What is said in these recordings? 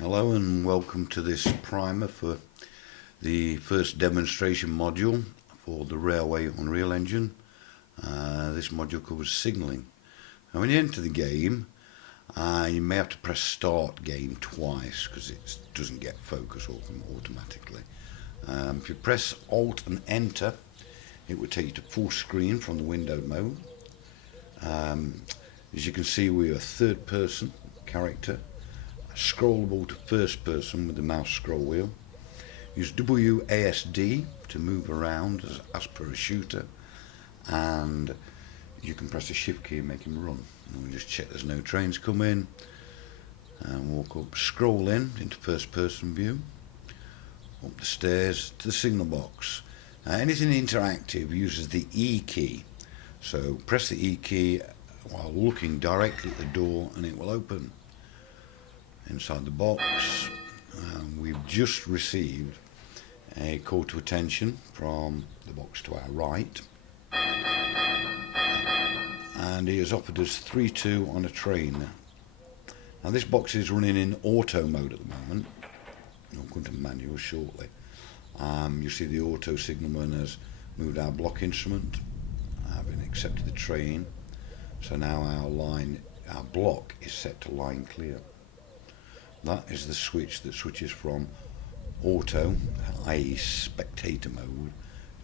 Hello and welcome to this primer for the first demonstration module for the Railway Unreal Engine. This module covers signalling. Now when you enter the game, you may have to press start game twice because it doesn't get focus automatically. If you press Alt and Enter, it will take you to full screen from the windowed mode. As you can see, we are a third person character, scrollable to first person with the mouse scroll wheel. Use WASD to move around as per a shooter, and you can press the shift key and make him run. And we'll just check there's no trains coming and walk up, scroll into first person view, up the stairs to the signal box. Anything interactive uses the E key, so press the E key while looking directly at the door and it will open. Inside the box, we've just received a call to attention from the box to our right, and he has offered us 3-2 on a train. Now this box is running in auto mode at the moment. I'll go into manual shortly. You see the auto signalman has moved our block instrument, having accepted the train, so now our block is set to line clear. That is the switch that switches from auto, i.e. spectator mode,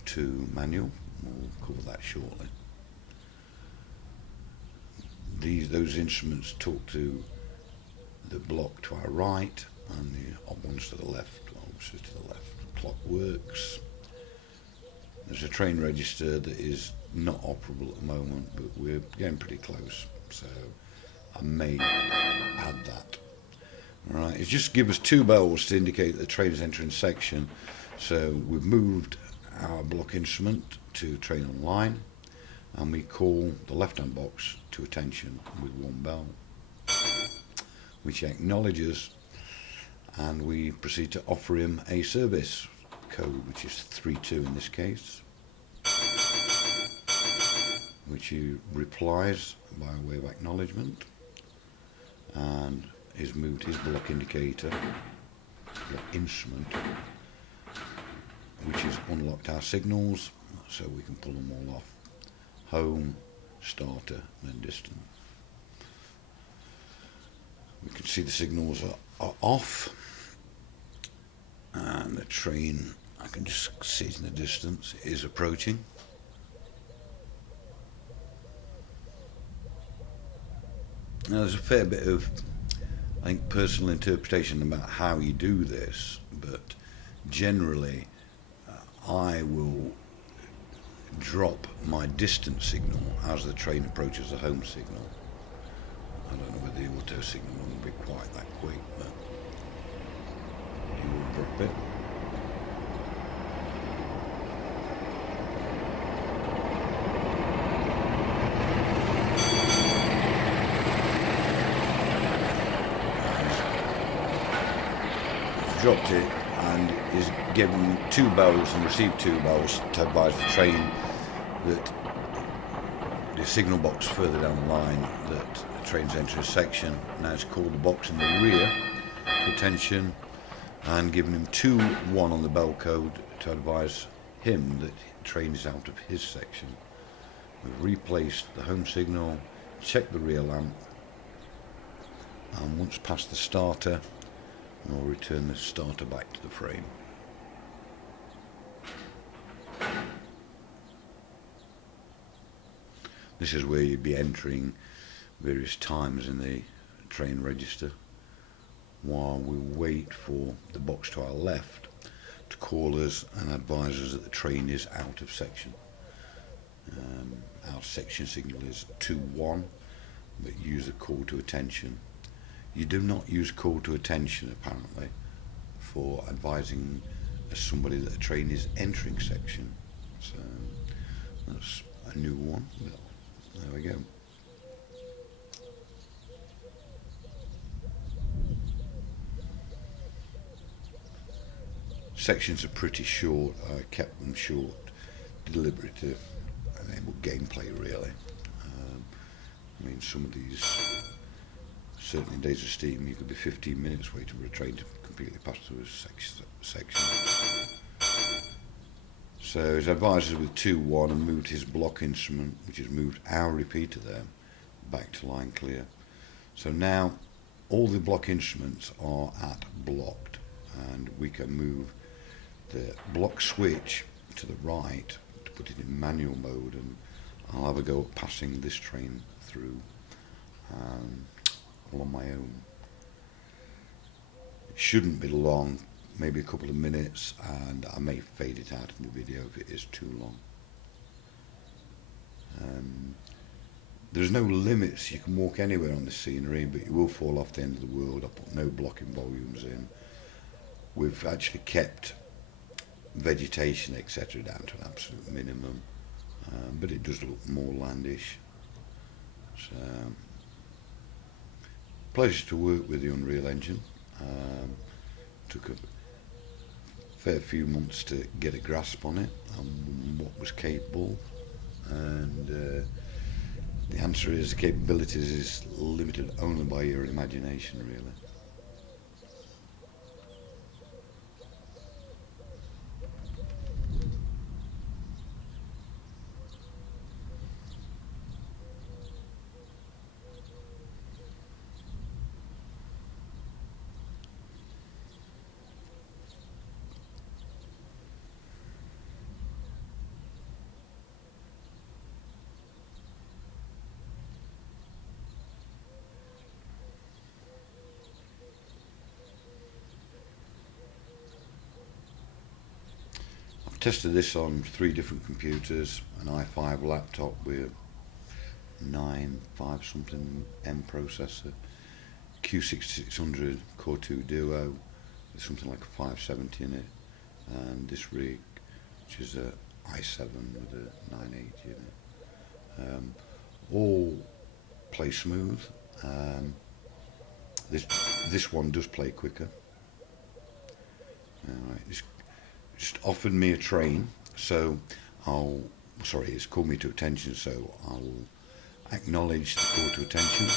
to manual. We'll cover that shortly. Those instruments talk to the block to our right and the ones to the left, obviously to the left. The clock works. There's a train register that is not operable at the moment, but we're getting pretty close, so I may add that. Alright, it's just give us two bells to indicate that the train is entering section. So we've moved our block instrument to train on line, and we call the left hand box to attention with one bell, which acknowledges, and we proceed to offer him a service code, which is 3-2 in this case, which he replies by way of acknowledgement, and he's moved his block indicator, block instrument, which has unlocked our signals, so we can pull them all off. Home, starter, and then distant. We can see the signals are off, and the train, I can just see it in the distance, is approaching. Now there's a fair bit of, I think, personal interpretation about how you do this, but generally I will drop my distance signal as the train approaches the home signal. I don't know whether the auto signal will be quite that quick, but he will drop it. Dropped it and is given two bells and received two bells to advise the train that the signal box further down the line that the train's entering a section. Now it's called the box in the rear to attention and given him 2-1 on the bell code to advise him that the train is out of his section. We've replaced the home signal, checked the rear lamp, and once past the starter, we'll return the starter back to the frame. This is where you'd be entering various times in the train register while we wait for the box to our left to call us and advise us that the train is out of section. Our section signal is 2-1, but use a call to attention. You do not use call to attention apparently for advising somebody that a train is entering section. So that's a new one. Well, there we go. Sections are pretty short. I kept them short deliberately to enable gameplay really. I mean, some of these certainly in days of steam, you could be 15 minutes waiting for a train to completely pass through a section. So he's advised us with 2-1 and moved his block instrument, which has moved our repeater there, back to line clear. So now all the block instruments are at blocked, and we can move the block switch to the right to put it in manual mode, and I'll have a go at passing this train through all on my own. It shouldn't be long, maybe a couple of minutes, and I may fade it out in the video if it is too long. There's no limits, you can walk anywhere on the scenery, but you will fall off the end of the world. I put no blocking volumes in. We've actually kept vegetation etc. down to an absolute minimum, but it does look more landish. So, pleasure to work with the Unreal Engine. Took a fair few months to get a grasp on it and what was capable, and the answer is the capabilities is limited only by your imagination, really. Tested this on 3 different computers, an i5 laptop with 9.5 something M processor, Q6600 Core 2 Duo with something like a 570 in it, and this rig, which is a i7 with a 980 in it. All play smooth. This one does play quicker. Alright, this just offered me a train, so it's called me to attention, so I'll acknowledge the call to attention,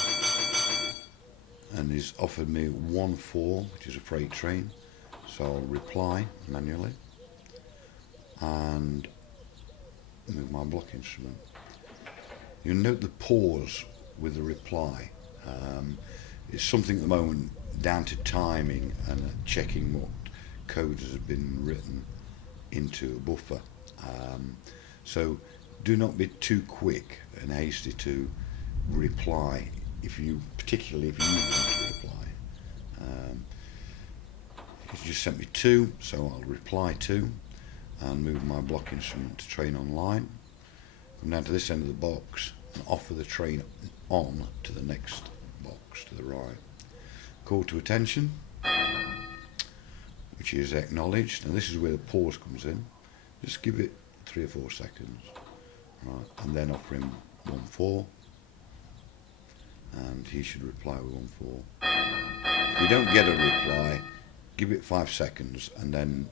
and he's offered me 1-4, which is a freight train, so I'll reply manually and move my block instrument. You'll note the pause with the reply. It's something at the moment down to timing and checking what code has been written into a buffer, so do not be too quick and hasty to reply, particularly if you want to reply. He's just sent me 2, so I'll reply 2 and move my block instrument to train online, come down to this end of the box and offer the train on to the next box to the right. Call to attention, which is acknowledged. Now this is where the pause comes in. Just give it 3 or 4 seconds, right, and then offer him 1-4, and he should reply with 1-4. If you don't get a reply, give it 5 seconds and then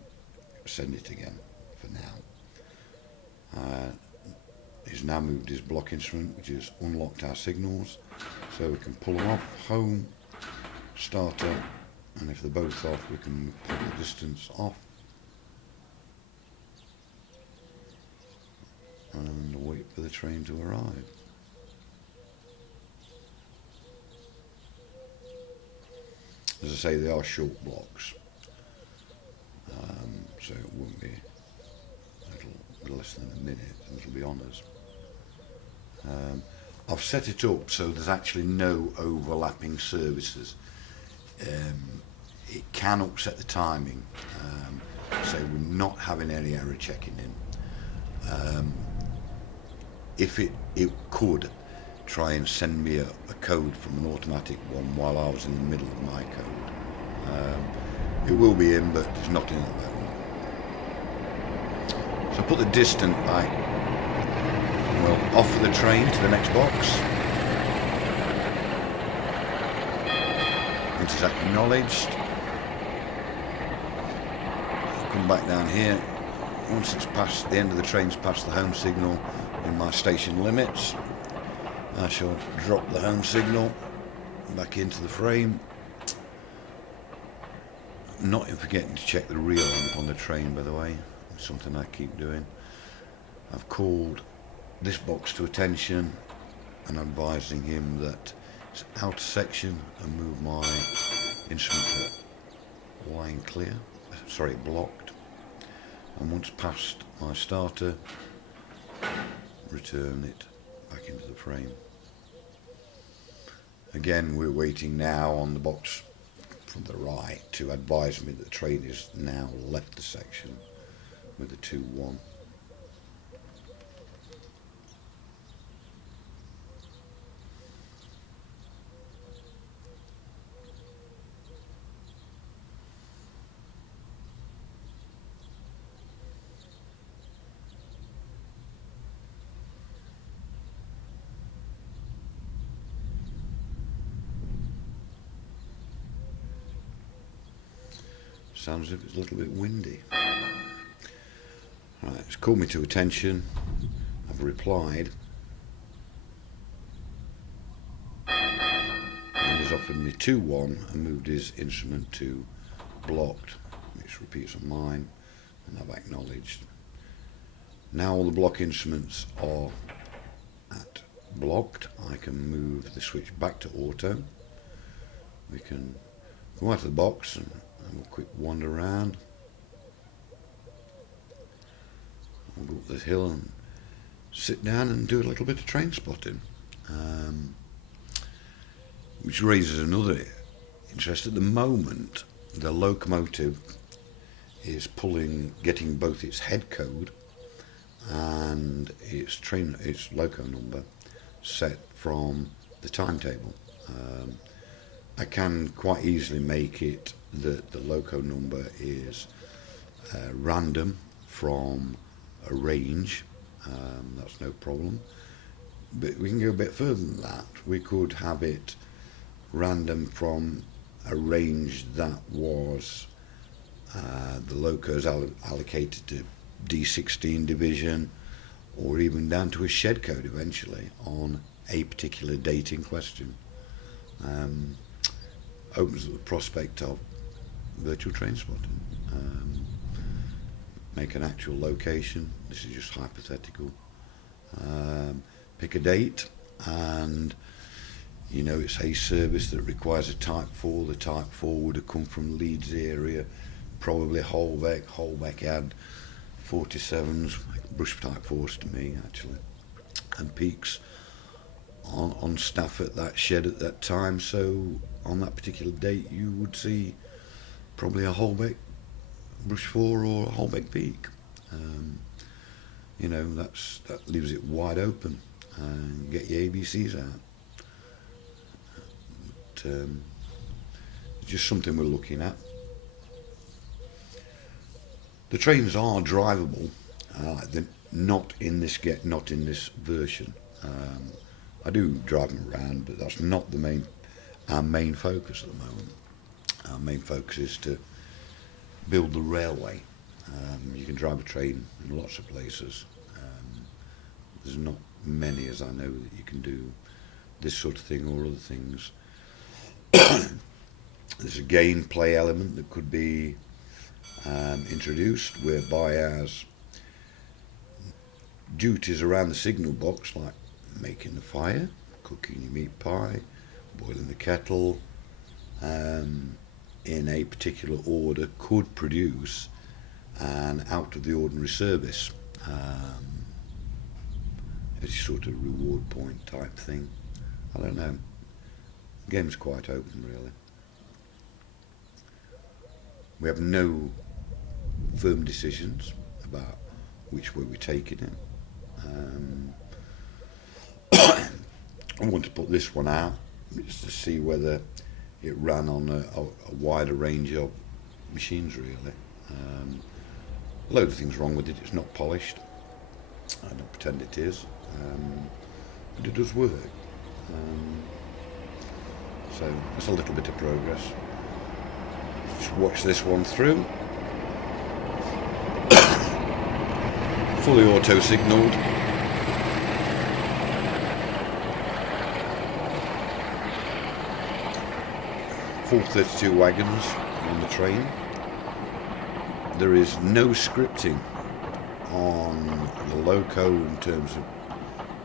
send it again for now. He's now moved his block instrument, which has unlocked our signals, so we can pull them off, home, starter, and if they're both off, we can put the distance off and wait for the train to arrive. As I say, they are short blocks, so it won't be, it'll be less than a minute and it'll be on us. I've set it up so there's actually no overlapping services. It can upset the timing, so we're not having any error checking in. If it could try and send me a code from an automatic one while I was in the middle of my code. It will be in, but there's nothing at that one. So put the distant by, and we'll offer the train to the next box. It is acknowledged. I'll come back down here. Once it's past the end of the train's past the home signal in my station limits, I shall drop the home signal back into the frame. Not forgetting to check the rear lamp on the train, by the way. It's something I keep doing. I've called this box to attention and advising him that it's out of section and move my instrument to line clear, sorry, blocked, and once past my starter, return it back into the frame. Again, we're waiting now on the box from the right to advise me that the train is now left the section with a 2-1. Sounds as if it's a little bit windy. Right, it's called me to attention. I've replied. And he's offered me 2-1 and moved his instrument to blocked, which repeats on mine, and I've acknowledged. Now all the block instruments are at blocked. I can move the switch back to auto. We can go out of the box and have a quick wander around. I'll go up the hill and sit down and do a little bit of train spotting, which raises another interest. At the moment, the locomotive is getting both its head code and its loco number set from the timetable. I can quite easily make it that the loco number is random from a range. That's no problem, but we can go a bit further than that. We could have it random from a range that was the locos allocated to D16 division, or even down to a shed code eventually on a particular date in question. Opens up the prospect of virtual train spotting. Make an actual location. This is just hypothetical. Pick a date, and you know it's a service that requires a Type 4. The Type 4 would have come from Leeds area, probably Holbeck. Holbeck had 47s, brush Type 4s to me actually, and peaks on staff at that shed at that time. So on that particular date you would see probably a Holbeck brush 4 or a Holbeck peak. You know, that leaves it wide open, and get your ABCs out. But, it's just something we're looking at. The trains are drivable, they're not in this version. I do drive them around, but that's not our main focus at the moment. Our main focus is to build the railway. You can drive a train in lots of places. There's not many, as I know, that you can do this sort of thing or other things. There's a gameplay element that could be introduced, whereby as duties around the signal box, like making the fire, cooking your meat pie, boiling the kettle, in a particular order, could produce an out of the ordinary service. It's sort of reward point type thing. I don't know. The game's quite open, really. We have no firm decisions about which way we're taking it. I want to put this one out just to see whether it ran on a wider range of machines, really. A load of things wrong with it. It's not polished. I don't pretend it is, but it does work. So that's a little bit of progress. Just watch this one through. Fully auto signalled. 432 wagons on the train. There is no scripting on the loco in terms of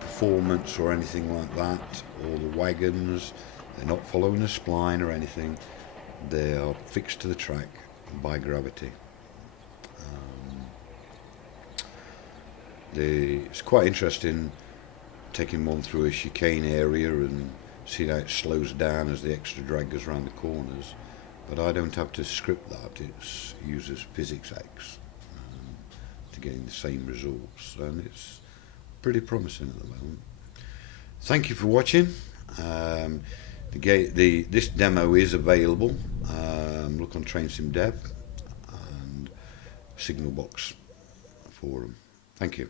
performance or anything like that, or the wagons. They're not following a spline or anything. They are fixed to the track by gravity. It's quite interesting taking one through a chicane area and see how it slows down as the extra drag goes around the corners, but I don't have to script that. It uses PhysX to gain the same results, and it's pretty promising at the moment. Thank you for watching. This demo is available. Look on TrainSim Dev and Signal Box forum. Thank you.